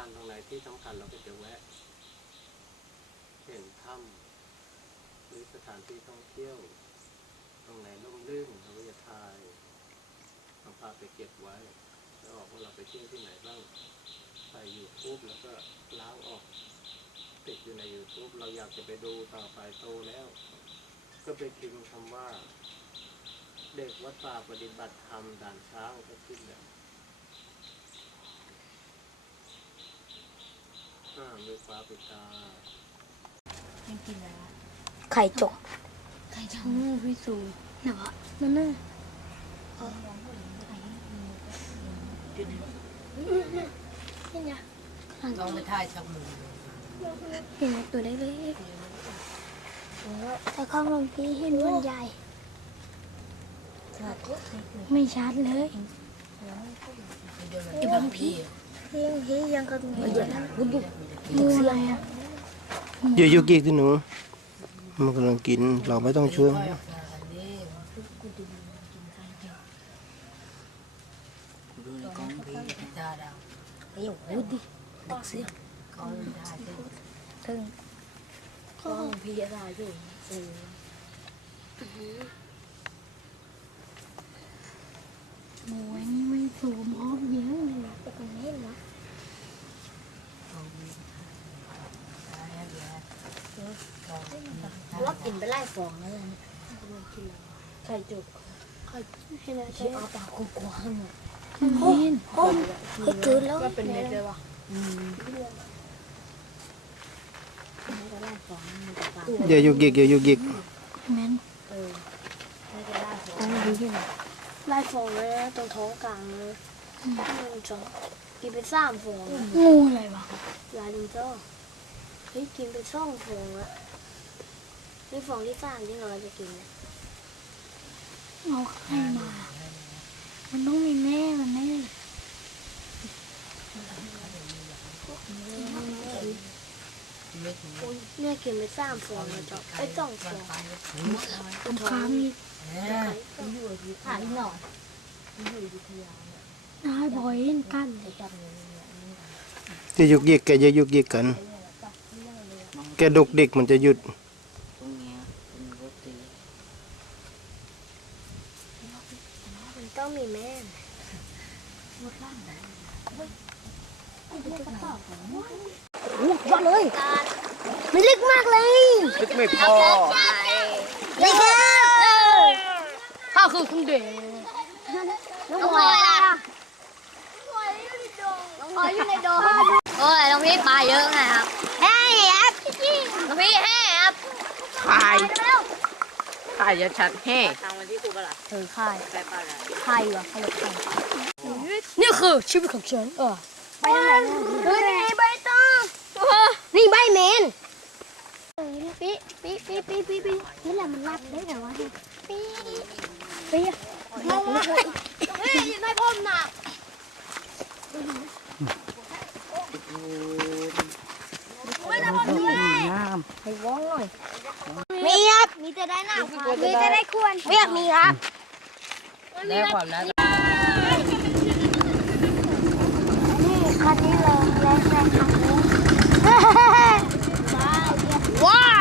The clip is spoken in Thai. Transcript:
านตรงไหนที่สำคัญเราก็จะแวะเห็นถ้ำหรือสถานที่ท่องเที่ยว ตรงไหนร่มรื่นเราก็จะถ่ายเอาภาพไปเก็บไว้ แล้วออกว่าเราไปเที่ยวที่ไหนบ้างใส่ยูทูบแล้วก็ล้างออก ติดอยู่ใน YouTube เราอยากจะไปดูต่อไปโตแล้ว ก็ไปพิมพ์คำว่า เด็กวัดป่าปฏิบัติธรรมด่านช้างก็ขึ้นแล้ว อ่ามือขวาปิดตายังกินอะไรวะไข่จกไข่จังอืมพี่สูน่ะวะนั่นน่ะเห็นยังลองไปถ่ายชักมือเห็นตัวเล็กๆแต่ข้างลงพี่เห็นมันใหญ่ ไม่ชัดเลย ไอ้บางพี่ พี่ยังพี่ยังกับงูงูอะไรอะเยอะยุกยิกที่หนูมันกำลังกินเราไม่ต้องช่วยดูในกล้องพี่ตาดาวไอ้โหดิดักเสียงกล้อง ไปไล่ฟองแล้วเนี่ยไข่จุกไข่ให้เราใช้อาปากกว้างอะโอ้โอ้ยเฮ้ยตื่นแล้วก็เป็นเม็ดเลยวะเยอะยุกยิกเยอะยุกยิกแม่นโอ้ยดีที่ไหนไล่ฟองเลยนะตรงท้องกลางเลยหนึ่งสองกินไปสามฟองงูอะไรวะยายลิงเจ้าเฮ้ยกินไปสองฟองอะ นี่ฟองที่สามที่เราจะกินเนี่ยเอาใครมา มันต้องมีแม่มันแน่อุ๊ยเนี่ยกินไปสามฟองแล้วจ้ะไอ้ยสองฟองตรงค้างนี่ถ่ายหน่อยนายบอยเล่นกันเยอะยุกยิกแกเยอะยุกยิกกัน แกดุกดิกมันจะหยุด ตรงเนี้ยเป็นรถตี มันต้องมีแม่ ยอดเลยมันลึกมากเลยลึกไม่พอเลยครับข้าคือคุณเด็กน้องพลอยล่ะอ๋อยอยู่ในโดมโอ้ยน้องพี่ปลาเยอะไงครับเฮ้ยครับน้องพี่แห่ครับขายขายจะชัดแห่เออค่ายค่ายวะเขาเรียกค่าย นี่คือชีวิตของฉันเออไปทางไหนเฮ้ยนี่ใบตองนี่ใบเมนปีปีปีปีปีปีนี่แหละมันรับได้ไงวะปีปีอะเฮ้ยอยู่ในพ่มหนักให้ว่องหน่อยมีครับมีแต่ได้หน้ามีแต่ได้ควรไม่อยากมีครับได้ความน่า Manila. Less than Manila. wow!